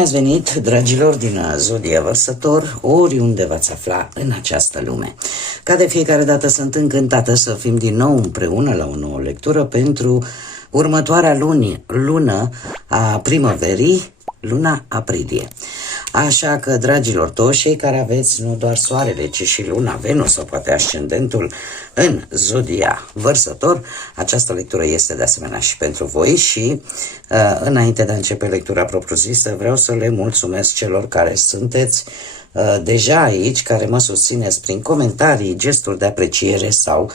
Bine ați venit, dragilor din Zodia Vărsător, oriunde v-ați afla în această lume. Ca de fiecare dată sunt încântată să fim din nou împreună la o nouă lectură pentru următoarea lună a primăverii, luna aprilie. Așa că, dragilor, toți cei care aveți nu doar soarele, ci și luna, Venus sau poate ascendentul în Zodia Vărsător, această lectură este de asemenea și pentru voi și înainte de a începe lectura propriu-zisă, vreau să le mulțumesc celor care sunteți deja aici, care mă susțineți prin comentarii, gesturi de apreciere sau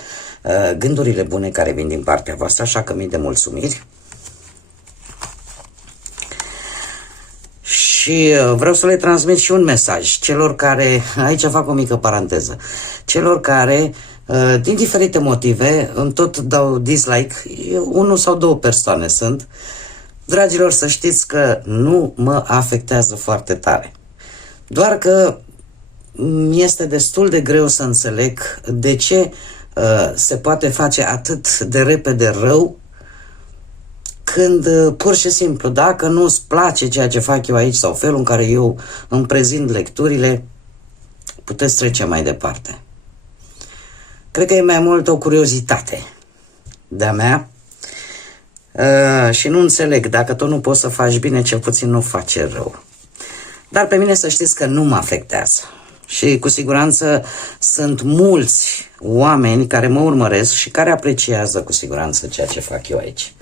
gândurile bune care vin din partea voastră, așa că mii de mulțumiri. Și vreau să le transmit și un mesaj celor care, aici fac o mică paranteză, celor care, din diferite motive, îmi tot dau dislike, unul sau două persoane sunt. Dragilor, să știți că nu mă afectează foarte tare. Doar că mi-este destul de greu să înțeleg de ce se poate face atât de repede rău când pur și simplu, dacă nu-ți place ceea ce fac eu aici sau felul în care eu îmi prezint lecturile, puteți trece mai departe. Cred că e mai mult o curiozitate de-a mea și nu înțeleg, dacă tot nu poți să faci bine, cel puțin nu face rău. Dar pe mine să știți că nu mă afectează. Și cu siguranță sunt mulți oameni care mă urmăresc și care apreciază cu siguranță ceea ce fac eu aici.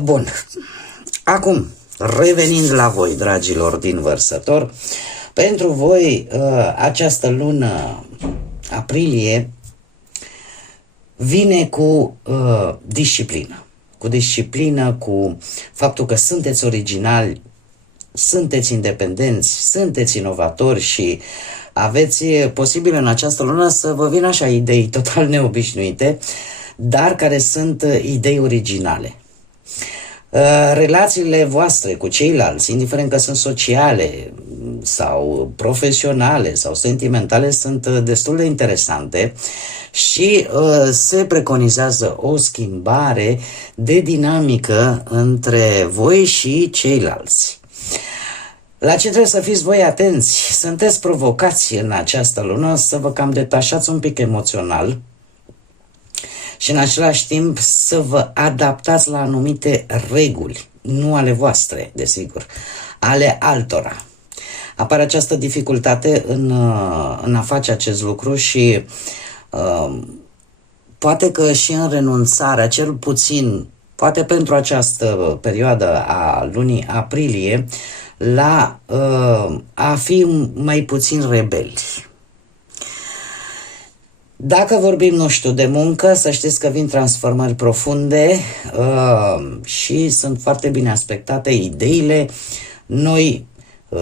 Bun. Acum, revenind la voi, dragilor din Vărsător, pentru voi această lună aprilie vine cu disciplină. Cu disciplină, cu faptul că sunteți originali, sunteți independenți, sunteți inovatori și aveți posibil în această lună să vă vină așa idei total neobișnuite, dar care sunt idei originale. Relațiile voastre cu ceilalți, indiferent că sunt sociale sau profesionale sau sentimentale, sunt destul de interesante și se preconizează o schimbare de dinamică între voi și ceilalți. La ce trebuie să fiți voi atenți? Sunteți provocați în această lună să vă cam detașați un pic emoțional și în același timp să vă adaptați la anumite reguli, nu ale voastre, desigur, ale altora. Apare această dificultate în a face acest lucru și poate că și în renunțarea, cel puțin, poate pentru această perioadă a lunii aprilie, la a fi mai puțin rebeli. Dacă vorbim, nu știu, de muncă, să știți că vin transformări profunde și sunt foarte bine aspectate ideile noi,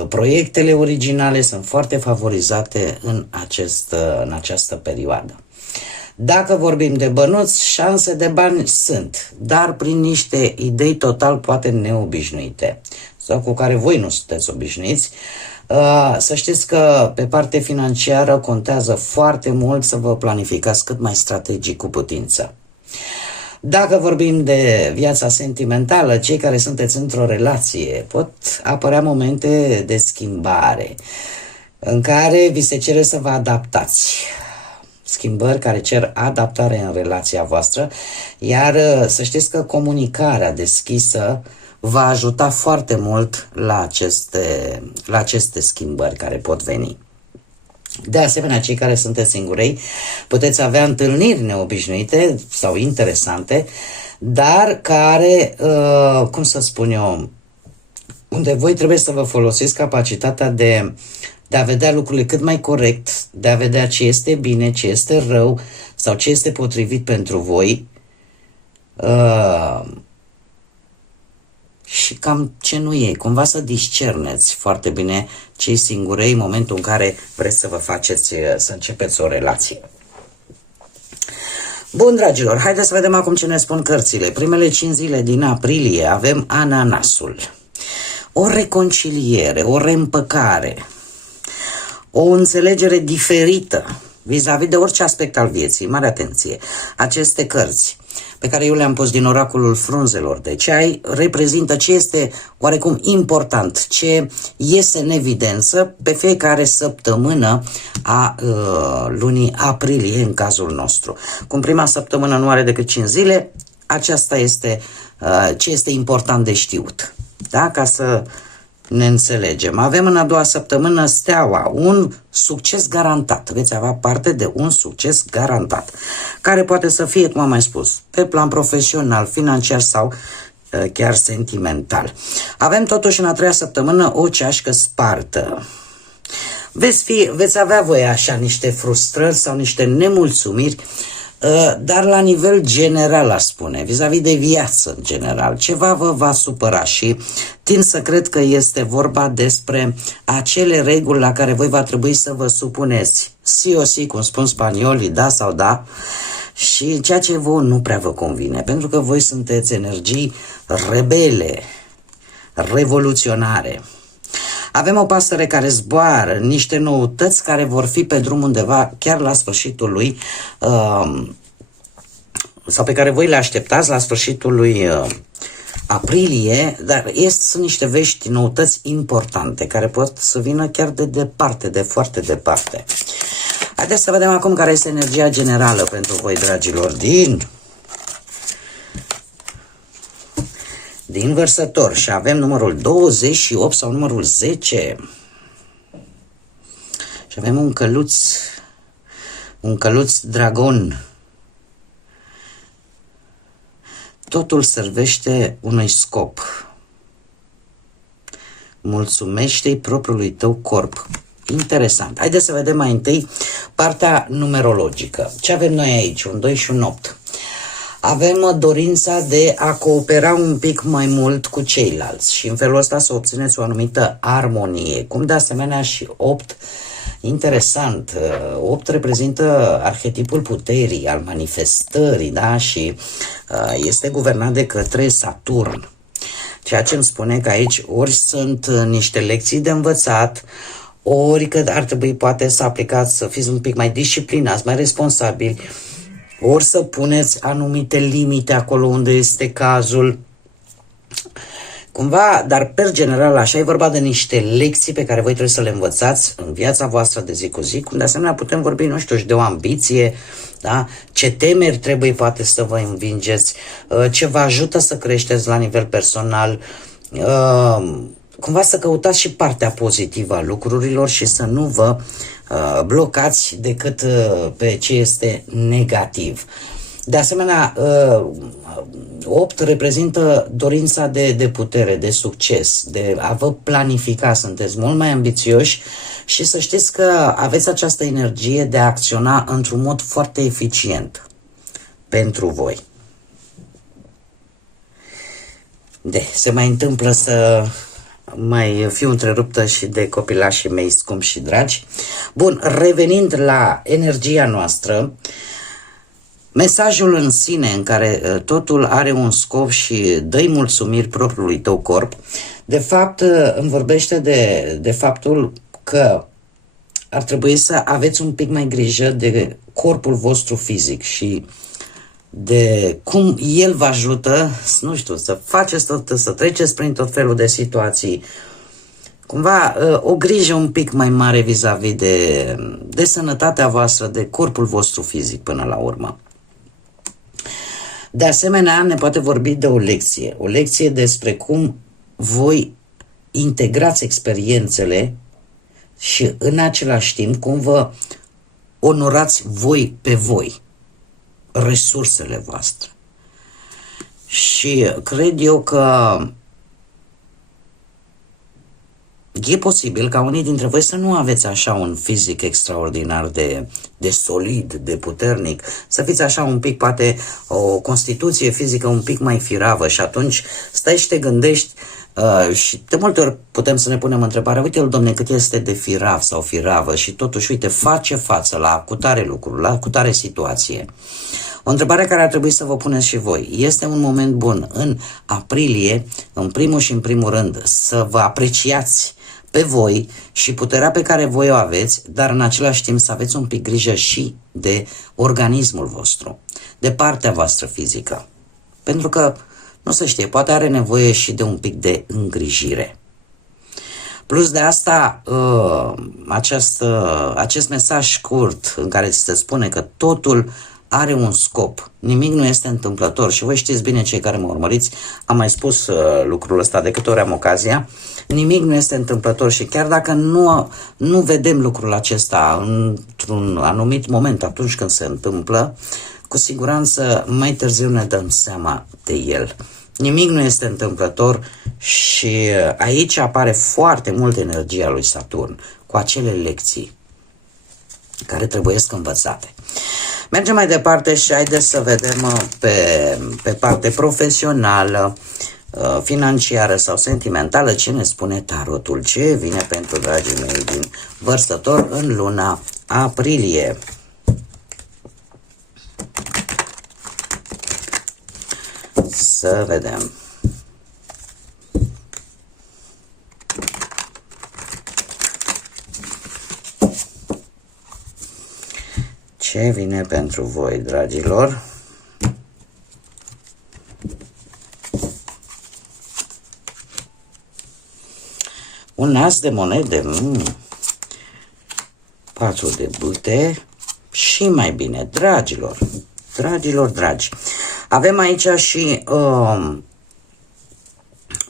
proiectele originale sunt foarte favorizate în această perioadă. Dacă vorbim de bănuți, șanse de bani sunt, dar prin niște idei total poate neobișnuite sau cu care voi nu sunteți obișnuiți. Să știți că pe parte financiară contează foarte mult să vă planificați cât mai strategic cu putință. Dacă vorbim de viața sentimentală, cei care sunteți într-o relație, pot apărea momente de schimbare în care vi se cere să vă adaptați. Schimbări care cer adaptare în relația voastră, iar să știți că comunicarea deschisă va ajuta foarte mult la aceste schimbări care pot veni. De asemenea, cei care sunteți singurei puteți avea întâlniri neobișnuite sau interesante, dar care, cum să spun eu, unde voi trebuie să vă folosiți capacitatea de a vedea lucrurile cât mai corect, de a vedea ce este bine, ce este rău sau ce este potrivit pentru voi și cam ce nu e. Cumva să discerneți foarte bine cei singurei în momentul în care vreți să începeți o relație. Bun, dragilor, haideți să vedem acum ce ne spun cărțile. Primele 5 zile din aprilie avem Ananasul. O reconciliere, o reîmpăcare, o înțelegere diferită vis-a-vis de orice aspect al vieții, mare atenție, aceste cărți pe care eu le-am pus din oracolul frunzelor de ceai reprezintă ce este oarecum important, ce iese în evidență pe fiecare săptămână a lunii aprilie în cazul nostru. Cum prima săptămână nu are decât 5 zile, aceasta este ce este important de știut, da? Ca să ne înțelegem. Avem în a doua săptămână Steaua, un succes garantat. Veți avea parte de un succes garantat, care poate să fie, cum am mai spus, pe plan profesional, financiar sau chiar sentimental. Avem totuși în a treia săptămână o ceașcă spartă. Veți avea voi așa niște frustrări sau niște nemulțumiri, dar la nivel general, aș spune, vis-a-vis de viață în general, ceva vă va supăra și tind să cred că este vorba despre acele reguli la care voi va trebui să vă supuneți, sí o sí, cum spun spaniolii, da sau da, și ceea ce vouă nu prea vă convine, pentru că voi sunteți energii rebele, revoluționare. Avem o pasăre care zboară, niște noutăți care vor fi pe drum undeva chiar la sfârșitul lui, sau pe care voi le așteptați la sfârșitul lui aprilie, dar sunt niște vești, noutăți importante, care pot să vină chiar de departe, de foarte departe. Haideți să vedem acum care este energia generală pentru voi, dragilor, din Vărsător, și avem numărul 28 sau numărul 10. Și avem un căluț dragon. Totul servește unui scop. Mulțumește-i propriului tău corp. Interesant. Haideți să vedem mai întâi partea numerologică. Ce avem noi aici? Un 2 și un 8. Avem dorința de a coopera un pic mai mult cu ceilalți și în felul ăsta să obțineți o anumită armonie. Cum de asemenea și 8, interesant, 8 reprezintă arhetipul puterii, al manifestării, da? Și este guvernat de către Saturn. Ceea ce îmi spune că aici ori sunt niște lecții de învățat, ori că ar trebui poate să aplicați, să fiți un pic mai disciplinați, mai responsabili, ori să puneți anumite limite acolo unde este cazul. Cumva, dar per general așa, e vorba de niște lecții pe care voi trebuie să le învățați în viața voastră de zi cu zi, cum de asemenea putem vorbi, nu știu, și de o ambiție, da? Ce temeri trebuie poate să vă învingeți, ce vă ajută să creșteți la nivel personal, cumva să căutați și partea pozitivă a lucrurilor și să nu vă blocați decât pe ce este negativ. De asemenea, 8 reprezintă dorința de putere, de succes, de a vă planifica, sunteți mult mai ambițioși și să știți că aveți această energie de a acționa într-un mod foarte eficient pentru voi. Se mai întâmplă să mai fiu întreruptă și de copilașii mei scumpi și dragi. Bun, revenind la energia noastră, mesajul în sine în care totul are un scop și dă-i mulțumiri propriului tău corp, de fapt îmi vorbește de faptul că ar trebui să aveți un pic mai grijă de corpul vostru fizic și de cum el vă ajută, nu știu, să faceți să treceți prin tot felul de situații. Cumva o grijă un pic mai mare vis-a-vis de sănătatea voastră, de corpul vostru fizic până la urmă. De asemenea, ne poate vorbi de o lecție despre cum voi integrați experiențele și în același timp cum vă onorați voi pe voi, resursele voastre. Și cred eu că e posibil ca unii dintre voi să nu aveți așa un fizic extraordinar de solid, de puternic, să fiți așa un pic, poate o constituție fizică un pic mai firavă și atunci stai și te gândești și de multe ori putem să ne punem întrebarea, uite-l, domne, cât este de firav sau firavă și totuși, uite, face față la cutare lucruri, la cutare situație. O întrebare care ar trebui să vă puneți și voi. Este un moment bun în aprilie, în primul și în primul rând, să vă apreciați pe voi și puterea pe care voi o aveți, dar în același timp să aveți un pic grijă și de organismul vostru, de partea voastră fizică. Pentru că, nu se știe, poate are nevoie și de un pic de îngrijire. Plus de asta, acest mesaj scurt în care ți se spune că totul are un scop, nimic nu este întâmplător și voi știți bine, cei care mă urmăriți, am mai spus lucrul ăsta de câte ori am ocazia, nimic nu este întâmplător și chiar dacă nu vedem lucrul acesta într-un anumit moment atunci când se întâmplă, cu siguranță mai târziu ne dăm seama de el. Nimic nu este întâmplător și aici apare foarte mult energia lui Saturn cu acele lecții care trebuiesc învățate. Mergem mai departe și haideți să vedem pe parte profesională, financiară sau sentimentală ce ne spune tarotul, ce vine pentru dragii mei din Vărsător în luna aprilie. Să vedem. Ce vine pentru voi, dragilor? Un as de monede, 4 de bâte și mai bine, dragilor, dragi. Avem aici și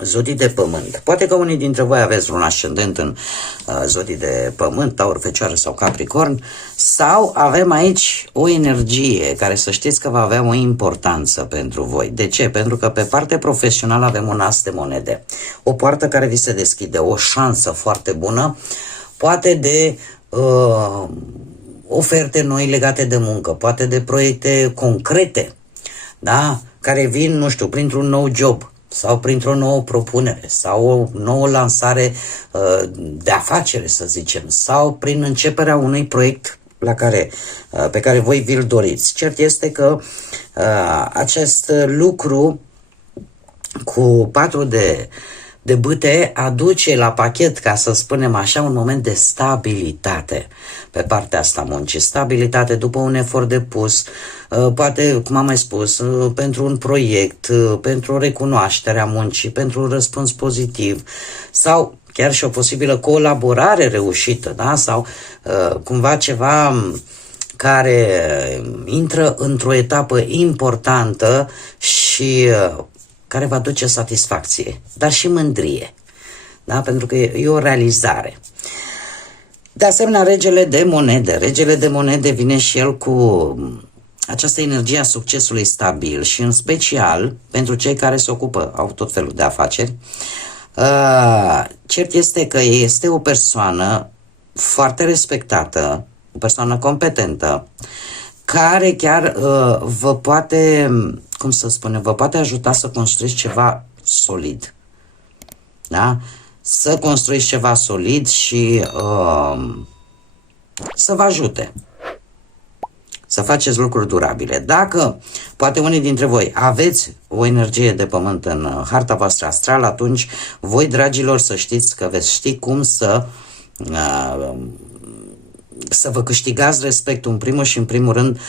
zodii de pământ. Poate că unii dintre voi aveți un ascendent în zodii de pământ, Taur, Fecioară sau Capricorn, sau avem aici o energie care să știți că va avea o importanță pentru voi. De ce? Pentru că pe partea profesională avem un as de monede. O poartă care vi se deschide, o șansă foarte bună, poate de oferte noi legate de muncă, poate de proiecte concrete, da? Care vin, nu știu, printr-un nou job sau printr-o nouă propunere sau o nouă lansare de afacere, să zicem, sau prin începerea unui proiect pe care voi vi-l doriți. Cert este că acest lucru cu 4 de bâte aduce la pachet, ca să spunem așa, un moment de stabilitate pe partea asta muncii. Stabilitate după un efort depus, poate, cum am mai spus, pentru un proiect, pentru o recunoaștere a muncii, pentru un răspuns pozitiv sau chiar și o posibilă colaborare reușită, da? Sau cumva ceva care intră într-o etapă importantă și care va duce satisfacție, dar și mândrie, da? Pentru că e o realizare. De asemenea, regele de monede vine și el cu această energie a succesului stabil și în special pentru cei care se ocupă, au tot felul de afaceri. Cert este că este o persoană foarte respectată, o persoană competentă, care chiar vă poate, cum să spunem, vă poate ajuta să construiți ceva solid. Da? Să construiți ceva solid și să vă ajute să faceți lucruri durabile. Dacă poate unii dintre voi aveți o energie de pământ în harta voastră astrală, atunci voi, dragilor, să știți că veți ști cum să vă câștigați respectul în primul și în primul rând,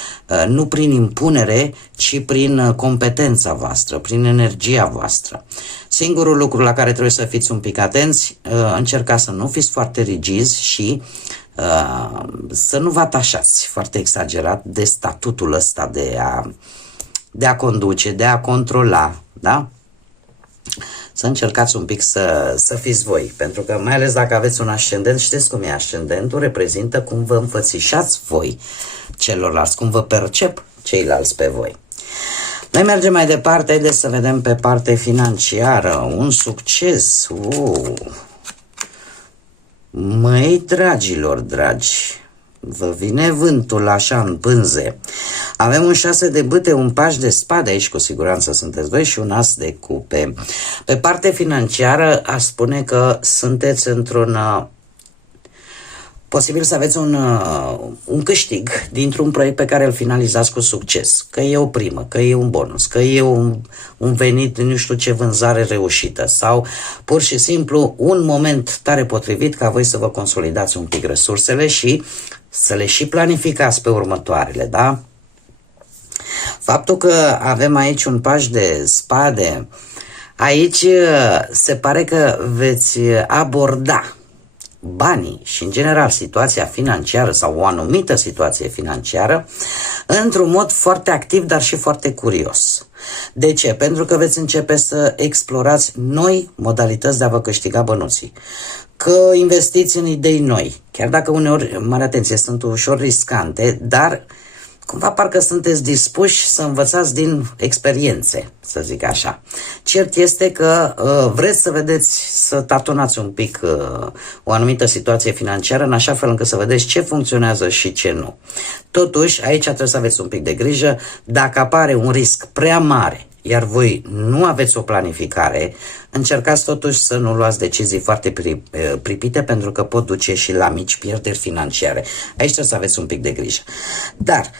nu prin impunere, ci prin competența voastră, prin energia voastră. Singurul lucru la care trebuie să fiți un pic atenți, încercați să nu fiți foarte rigizi și să nu vă atașați foarte exagerat de statutul ăsta de a conduce, de a controla, da? Să încercați un pic să fiți voi, pentru că mai ales dacă aveți un ascendent, știți cum e, ascendentul reprezintă cum vă înfățișați voi celorlalți, cum vă percep ceilalți pe voi. Noi mergem mai departe, haideți să vedem pe parte financiară, un succes. Măi, dragilor dragi, vă vine vântul așa în pânze. Avem un 6 de bâte, un paș de spade, aici cu siguranță sunteți voi, și un as de cupe. Pe parte financiară aș spune că sunteți posibil să aveți un câștig dintr-un proiect pe care îl finalizați cu succes. Că e o primă, că e un bonus, că e un venit, nu știu ce vânzare reușită sau pur și simplu un moment tare potrivit ca voi să vă consolidați un pic resursele și să le și planificați pe următoarele, da? Faptul că avem aici un paș de spade, aici se pare că veți aborda banii și, în general, situația financiară sau o anumită situație financiară într-un mod foarte activ, dar și foarte curios. De ce? Pentru că veți începe să explorați noi modalități de a vă câștiga bănuții. Că investiți în idei noi, chiar dacă uneori, mare atenție, sunt ușor riscante, dar cumva parcă sunteți dispuși să învățați din experiențe, să zic așa. Cert este că vreți să vedeți, să tatonați un pic o anumită situație financiară, în așa fel încât să vedeți ce funcționează și ce nu. Totuși, aici trebuie să aveți un pic de grijă. Dacă apare un risc prea mare, iar voi nu aveți o planificare, încercați totuși să nu luați decizii foarte pripite, pentru că pot duce și la mici pierderi financiare. Aici trebuie să aveți un pic de grijă. Dar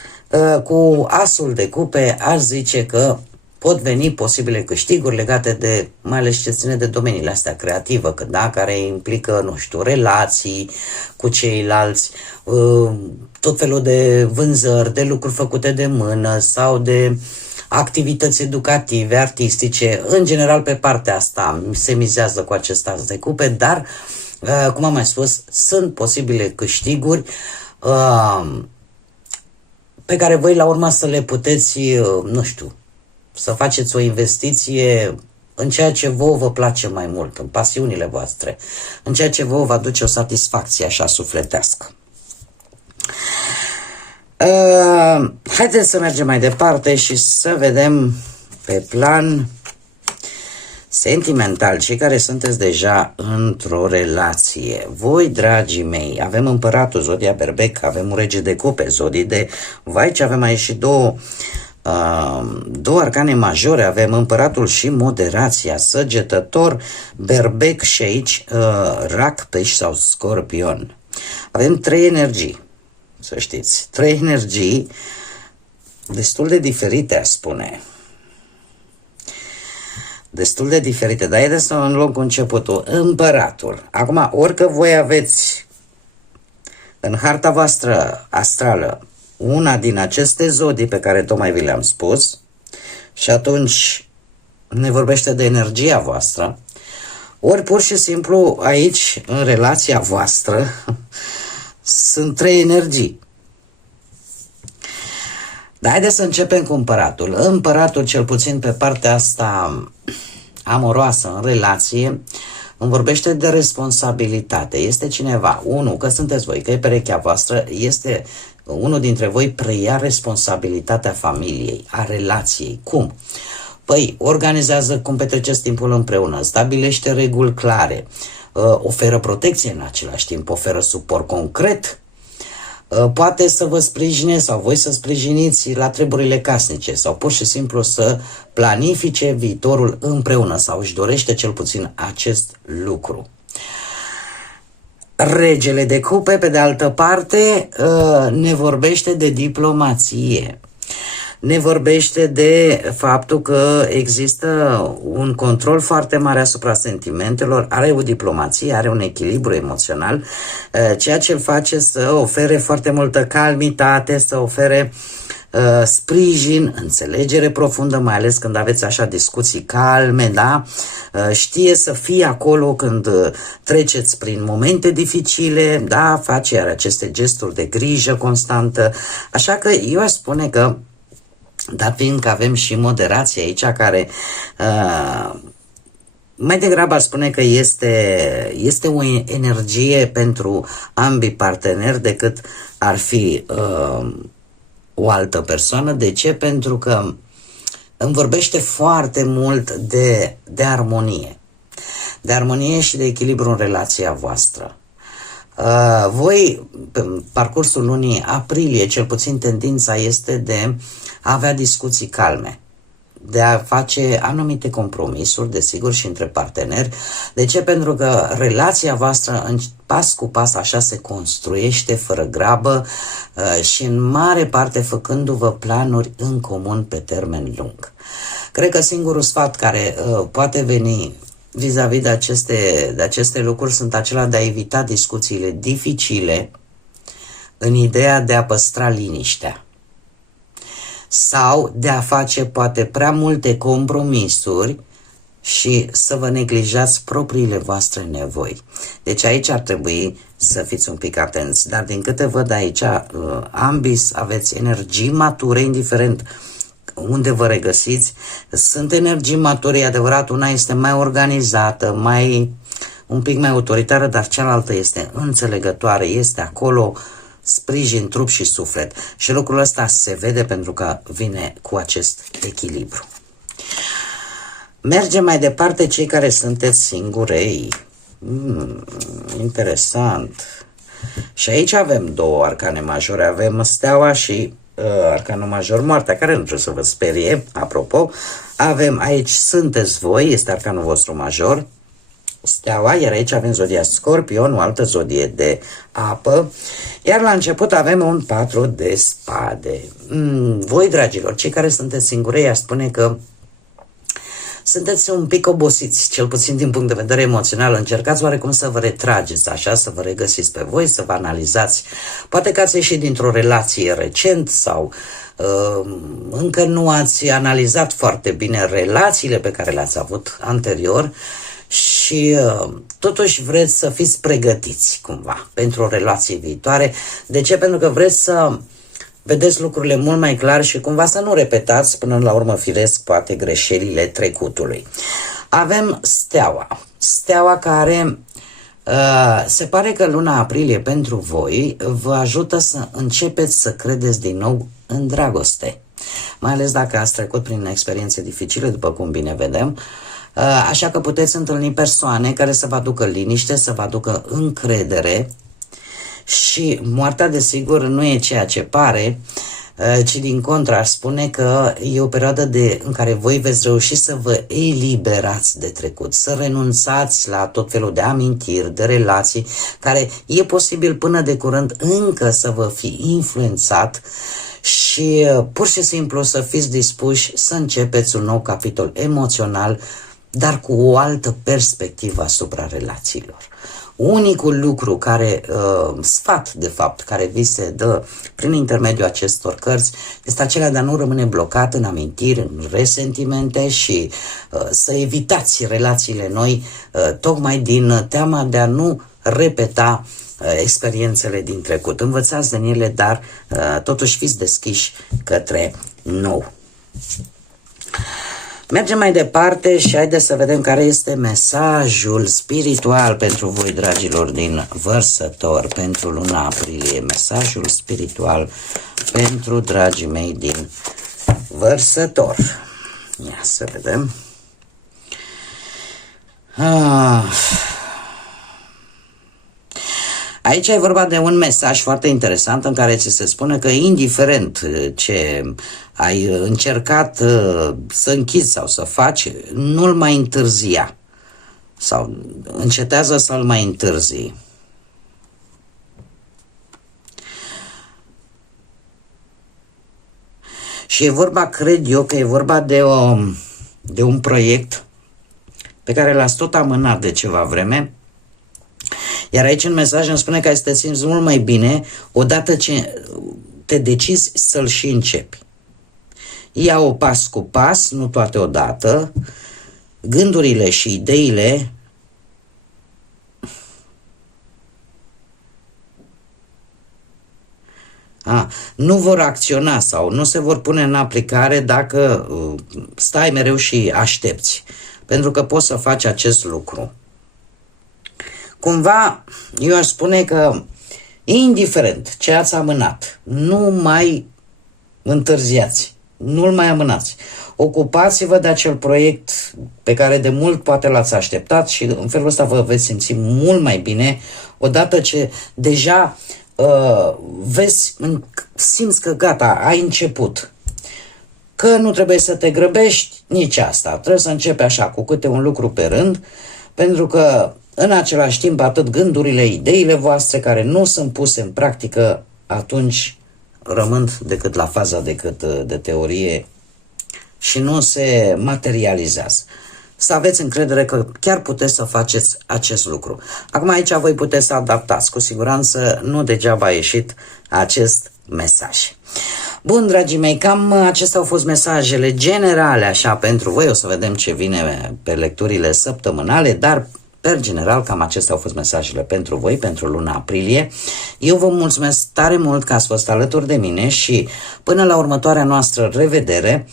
cu asul de cupe aș zice că pot veni posibile câștiguri legate de, mai ales ce ține de domeniile astea creative, da, care implică, nu știu, relații cu ceilalți, tot felul de vânzări, de lucruri făcute de mână sau de activități educative, artistice. În general, pe partea asta se mizează cu acest as de cupe, dar, cum am mai spus, sunt posibile câștiguri pe care voi la urmă să le puteți, nu știu, să faceți o investiție în ceea ce vouă vă place mai mult, în pasiunile voastre, în ceea ce vouă vă aduce o satisfacție așa sufletească. Haideți să mergem mai departe și să vedem pe plan sentimental, cei care sunteți deja într-o relație. Voi, dragii mei, avem împăratul, zodia berbec, avem un rege de cupe, zodii de vai, ce avem aici și două arcane majore, avem împăratul și moderația, săgetător, berbec și aici rac, pești sau scorpion. Avem trei energii, să știți, trei energii destul de diferite, aș spune. Destul de diferite, dar haideți să o luăm cu începutul. Împăratul. Acum, orică voi aveți în harta voastră astrală una din aceste zodii pe care tocmai vi le-am spus, și atunci ne vorbește de energia voastră, ori pur și simplu aici, în relația voastră, sunt trei energii. Dar haideți să începem cu împăratul. Împăratul, cel puțin pe partea asta amoroasă, în relație, îmi vorbește de responsabilitate. Este cineva, unul, că sunteți voi, că e perechea voastră, este unul dintre voi preia responsabilitatea familiei, a relației. Cum? Păi, organizează cum petreceți timpul împreună, stabilește reguli clare, oferă protecție în același timp, oferă suport concret, poate să vă sprijine sau voi să sprijiniți la treburile casnice sau pur și simplu să planifice viitorul împreună sau își dorește cel puțin acest lucru. Regele de cupe, pe de altă parte, ne vorbește de diplomație. Ne vorbește de faptul că există un control foarte mare asupra sentimentelor, are o diplomație, are un echilibru emoțional, ceea ce îl face să ofere foarte multă calmitate, să ofere sprijin, înțelegere profundă, mai ales când aveți așa discuții calme, da? Știe să fie acolo când treceți prin momente dificile, da? Face aceste gesturi de grijă constantă, așa că eu aș spune că, dar fiindcă avem și moderație aici, care mai degrabă aș spune că este o energie pentru ambii parteneri decât ar fi o altă persoană. De ce? Pentru că îmi vorbește foarte mult de armonie. De armonie și de echilibru în relația voastră. Voi, pe parcursul lunii aprilie, cel puțin tendința este de a avea discuții calme. de a face anumite compromisuri, desigur, și între parteneri. De ce? Pentru că relația voastră în pas cu pas așa se construiește fără grabă și în mare parte făcându-vă planuri în comun pe termen lung. Cred că singurul sfat care poate veni vis-a-vis de aceste lucruri sunt acela de a evita discuțiile dificile în ideea de a păstra liniștea sau de a face poate prea multe compromisuri și să vă neglijați propriile voastre nevoi. Deci aici ar trebui să fiți un pic atenți, dar din câte văd aici, ambii aveți energii mature, indiferent unde vă regăsiți. Sunt energii mature, e adevărat, una este mai organizată, un pic mai autoritară, dar cealaltă este înțelegătoare, este acolo, sprijin trup și suflet. Și lucrul ăsta se vede pentru că vine cu acest echilibru. Mergem mai departe, cei care sunteți singurei. Interesant. Și aici avem două arcane majore. Avem steaua și arcanul major moartea, care nu trebuie să vă sperie, apropo. Avem aici, sunteți voi, este arcanul vostru major, steaua, iar aici avem zodia Scorpion, o altă zodie de apă, iar la început avem un 4 de spade. Voi, dragilor, cei care sunteți singurei, aș spune că sunteți un pic obosiți, cel puțin din punct de vedere emoțional. Încercați oarecum să vă retrageți așa, să vă regăsiți pe voi, să vă analizați. Poate că ați ieșit dintr-o relație recent sau încă nu ați analizat foarte bine relațiile pe care le-ați avut anterior și totuși vreți să fiți pregătiți cumva pentru o relație viitoare. De ce? Pentru că vreți să vedeți lucrurile mult mai clar și cumva să nu repetați până la urmă, firesc, poate greșelile trecutului. Avem steaua. Steaua care se pare că luna aprilie pentru voi vă ajută să începeți să credeți din nou în dragoste. Mai ales dacă ați trecut prin experiențe dificile, după cum bine vedem. Așa că puteți întâlni persoane care să vă aducă liniște, să vă aducă încredere. Și moartea, desigur, nu e ceea ce pare, ci din contră aș spune că e o perioadă în care voi veți reuși să vă eliberați de trecut, să renunțați la tot felul de amintiri, de relații, care e posibil până de curând încă să vă fi influențat și pur și simplu să fiți dispuși să începeți un nou capitol emoțional, dar cu o altă perspectivă asupra relațiilor. Unicul lucru sfat de fapt, care vi se dă prin intermediul acestor cărți este acela de a nu rămâne blocat în amintiri, în resentimente și să evitați relațiile noi tocmai din teama de a nu repeta experiențele din trecut. Învățați din ele, dar totuși fiți deschiși către nou. Mergem mai departe și haideți să vedem care este mesajul spiritual pentru voi, dragilor, din Vărsător, pentru luna aprilie. Mesajul spiritual pentru dragii mei din Vărsător. Ia să vedem. Aici e vorba de un mesaj foarte interesant în care ți se spune că indiferent ce ai încercat să închizi sau să faci, nu-l mai întârzia sau încetează să-l mai întârzii. Și e vorba, cred eu, că e vorba de un proiect pe care l-ați tot amânat de ceva vreme. Iar aici în mesaj îmi spune că ai să te simți mult mai bine odată ce te decizi să-l și începi. Ia-o pas cu pas, nu toate odată. Gândurile și ideile nu vor acționa sau nu se vor pune în aplicare dacă stai mereu și aștepți. Pentru că poți să faci acest lucru. Cumva, eu aș spune că, indiferent ce ați amânat, nu mai întârziați, nu-l mai amânați. Ocupați-vă de acel proiect pe care de mult poate l-ați așteptat și în felul ăsta vă veți simți mult mai bine odată ce deja simți că gata, ai început. Că nu trebuie să te grăbești, nici asta. Trebuie să începi așa, cu câte un lucru pe rând, pentru că în același timp atât gândurile, ideile voastre care nu sunt puse în practică, atunci rămân decât la faza de teorie și nu se materializează. Să aveți încredere că chiar puteți să faceți acest lucru. Acum aici voi puteți să adaptați. Cu siguranță nu degeaba a ieșit acest mesaj. Bun, dragii mei, cam acestea au fost mesajele generale așa pentru voi. O să vedem ce vine pe lecturile săptămânale, dar per general cam acestea au fost mesajele pentru voi, pentru luna aprilie. Eu vă mulțumesc tare mult că ați fost alături de mine și până la următoarea noastră revedere,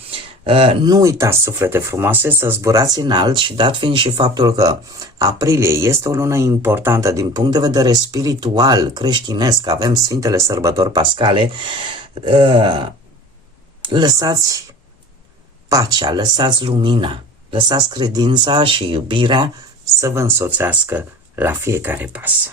nu uitați, suflete frumoase, să zburați înalt și dat fiind și faptul că aprilie este o lună importantă din punct de vedere spiritual, creștinesc, avem Sfintele Sărbători Pascale, lăsați pacea, lăsați lumina, lăsați credința și iubirea să vă însoțească la fiecare pas.